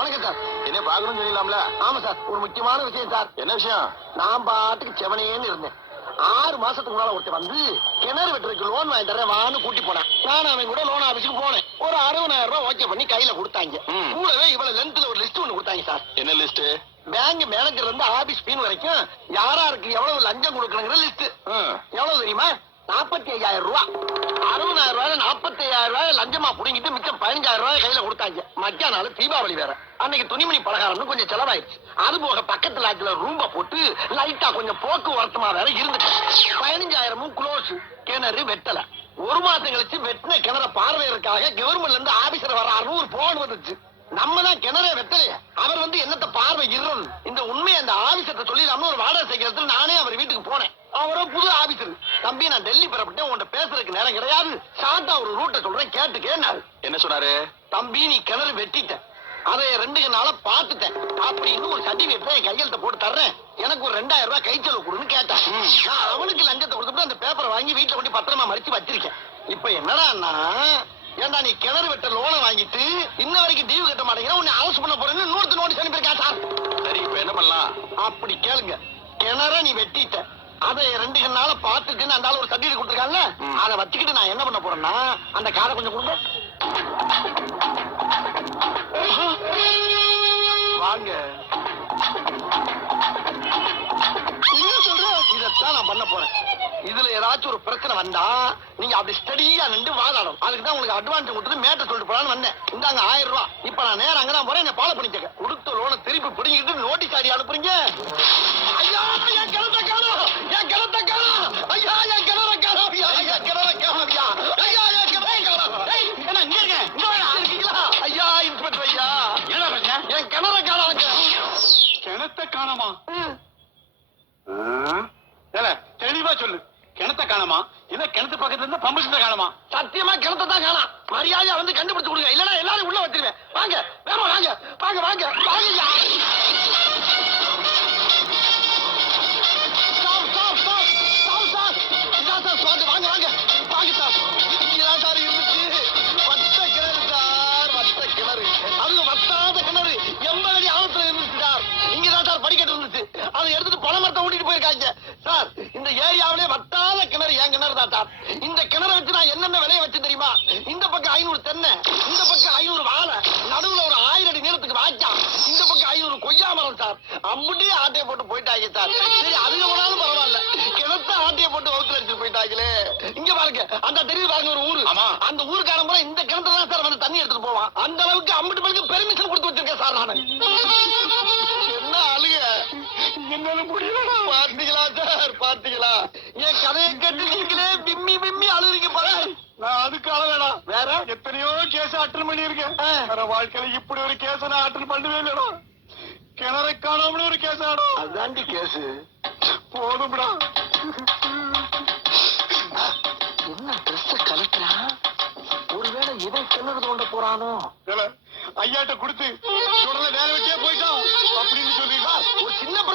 வணக்கம் சார். என்ன பாக்கணும்னு சொல்லிடலாம்ல? ஆமா சார், ஒரு முக்கியமான விஷயம் சார். என்ன விஷயம்? நான் பாட்டுக்கு செவனேன்னு இருந்தேன். 6 மாசத்துக்கு முன்னால ஒருத்தர் வந்து கிணறு வெட்டுறதுக்கு லோன் வாங்கி தரேன் வான்னு கூட்டி போனேன். நான் அவன் கூட லோன் ஆபீஸுக்கு போனேன். ஒரு 60,000 ரூபாய் ஓகே பண்ணி கையில கொடுத்தாங்க. கூடவே இவ்வளவு லென்த்ல ஒரு லிஸ்ட் ஒண்ணு கொடுத்தாங்க சார். என்ன லிஸ்ட்? பேங்க் மேனேஜர் இருந்து ஆபீஸ் பீன் வரைக்கும் யாராருக்கு எவ்வளவு லஞ்சம் கொடுக்கணுங்கிற லிஸ்ட். எவ்வளவு தெரியுமா? 45,000 ரூபாய். 60,000 ரூபாய் 45,000 ரூபாய் லஞ்சமா புடிங்கிட்டு மிச்சம் 15,000 ரூபாய் கையில கொடுத்தாங்க. மத்திய நாள் தீபாவளி வேற. அன்னைக்கு துணிமணி பலகாரம்னு கொஞ்சம் செலவாயிடுச்சு. அது போக பக்கத்துல ஆச்சுல ரூம்ப போட்டு லைட்டா கொஞ்சம் போக்குவரத்துமா வேற இருந்துச்சு. 15,000 க்ளோஸ். கிணறு வெட்டல. 1 மாசம் கழிச்சு வெட்டின கிணற பார்வையறதுக்காக கவர்மெண்ட்ல இருந்து ஆபீசர் வர்றாருன்னு ஒரு போன் வந்துச்சு. நம்ம தான் கிணறே வெட்டலையே, அவர் வந்து என்னத்த பார்வை இருறது. இந்த உண்மையை அந்த ஆபீசர்ட்ட சொல்லிடலாம்னு ஒரு வாடகை சைக்கிளத்துல நானே அவர் வீட்டுக்கு போனேன். அவரோ புது ஆபீசர். தம்பி, நான் டெல்லி பெறப்பட்டேன், உன்கிட்ட பேசுறதுக்கு நேரம் கிடையாது, ஷார்ட்டா ஒரு ரூட்டை சொல்றேன் கேட்டுக்கேன்னாரு. என்ன சொன்னாரு? தம்பி, நீ கிணறு வெட்டிட்ட, அதை 2 நாளா பாத்துட்டேன் அப்படின்னு ஒரு சர்டிபிகேட் என் கையெழுத்த போட்டு தர்றேன், எனக்கு ஒரு 2,000 ரூபாய் கைச்செலவு கொடுன்னு கேட்டான். நான் அவனுக்கு லஞ்சத்தை கொடுத்துட்டு அந்த பேப்பரை வாங்கி வீட்டுல கொண்டு பத்திரமா மடிச்சு வச்சிருக்கேன். இப்ப என்னடான்னா, ஏண்டா நீ கிணறு வெட்ட லோனை வாங்கிட்டு இன்ன வரைக்கும் டியூ கட்ட மாட்டேங்கிற, உன்னை அரெஸ்ட் பண்ண போறேன்னு இன்னொருத்த நோட்டீஸ் அனுப்பியிருக்கா சார். சரி, இப்ப என்ன பண்ணலாம்? அப்படி கேளுங்க. கிணற நீ வெட்டிட்ட, அதை 2 நாளா பாத்துட்டு அந்த ஆளு ஒரு சர்டிபிகேட் கொடுத்துருக்காங்க, அதை வச்சுக்கிட்டு நான் என்ன பண்ண போறேன்னா, அந்த காரை கொஞ்சம் கொடுங்க. வாங்க. என்ன சொல்ற? இதைத்தான் நான் பண்ண போறேன். இதுல ஏதாச்சும் ஒரு பிரச்சனை வந்தா நீங்க அப்படி ஸ்டடியா நின்று வாதாடும். அதுக்கு தான் உங்களுக்கு அட்வான்ஸ் கொடுத்து மேட்ட சொல்லிட்டு போலான்னு வந்தேன். இந்தாங்க 1000 ரூபாய். இப்ப நான் நேரம் அங்கதான் போறேன், என்ன ஃபாலோ பண்ணிக்கங்க. கொடுத்த லோனை திருப்பி பிடிங்கிட்டு நோட்டீஸ் ஆடி அனுப்புறீங்க. ஐயா, என் கிணத்தை காணோம், என் கிணத்தை காணோம், ஐயா, என் கிணற காணோம், ஐயா, என் கிணற காணோம், ஐயா, ஐயா, என் கிணற காணோம். என்ன இங்க இருக்க? இங்க இருக்கீங்களா? ஐயா, இன்ஸ்பெக்டர் ஐயா, என்ன பிரச்சனை? என் கிணற காணோம். கிணத்தை காணமா? தெளிவா சொல்லு. கிணத்தை காணமா? இல்ல கிணத்து பக்கத்துல இருந்து பம்பு செட்ட காணமா? சத்தியமா கிணத்தை தான் காணோம். மரியாதையா வந்து கண்டுபிடிச்சு கொடுங்க, இல்லன்னா எல்லாரும் உள்ள வச்சிருவேன். வாங்க, வேமா வாங்க, வாங்க, வாங்க, வாங்க. வாங்க, வாங்க, வாங்க சார். இங்கதான் சார் இருந்துச்சு. வட்ட கிணறு சார், வட்ட கிணறு. அது வட்டாத கிணறு 80 அடி ஆழத்துல இருந்துச்சு சார். இங்கதான் சார் படிக்கட்டு இருந்துச்சு. அதை எடுத்துட்டு பனை மரத்தை ஓட்டிட்டு போயிருக்காங்க சார். இந்த ஏரியாவிலே வட்டாத கிணறு என் கிணறு தான் சார். இந்த கிணறை வச்சு நான் என்னென்ன விலையை வச்சு தெரியுமா? இந்த பக்கம் 500 தென்னை, இந்த பக்கம் 500 வாழை, நடுவுல ஒரு 1000 அடி நீளத்துக்கு வாய்க்கா, இந்த பக்கம் 500 கொய்யா மரம் சார். அம்புட்டியே ஆட்டையை போட்டு போயிட்டாங்க சார். சரி, அதுக்கு போனாலும் பரவாயில்ல, கிணத்த ஆட்டையை போட்டு வகுத்துல அடிச்சுட்டு போயிட்டாங்களே. இங்க பாருங்க, அந்த தெரியுது பாருங்க ஒரு ஊரு. அந்த ஊருக்காரன் பூரா இந்த கிணத்துல தான் சார் வந்து தண்ணி எடுத்துட்டு போவான். அந்த அளவுக்கு அம்புட்டு பேருக்கு பெர்மிஷன் கொடுத்து வச்சிருக்கேன் சார் நானு. என்ன அழுக? என்னால முடியல. பாத்தீங்களா சார், பாத்தீங்களா? என் கதையை கேட்டு நீங்களே பிம்மி பிம்மி அழுகிறீங்க பாரு. நான் அதுக்காக வேணாம், வேற எத்தனையோ கேஸ் அட்டன் பண்ணிருக்கேன். வேற வாழ்க்கையில இப்படி ஒரு கேஸ் நான் அட்டன் பண்ணவே இல்லடா. கிணறை காணாமனு ஒரு கேஸ் ஆடும். அதாண்டி கேஸ். போதும்டா. என்ன ட்ரெஸ் கலெக்டரா? ஒருவேளை இவன் கிணறு தோண்ட போறானோ? ஐயாட்ட கொடுத்து உடனே வேலை வெட்டியே போயிட்டான் அப்படின்னு சொல்லி ஒரு சின்ன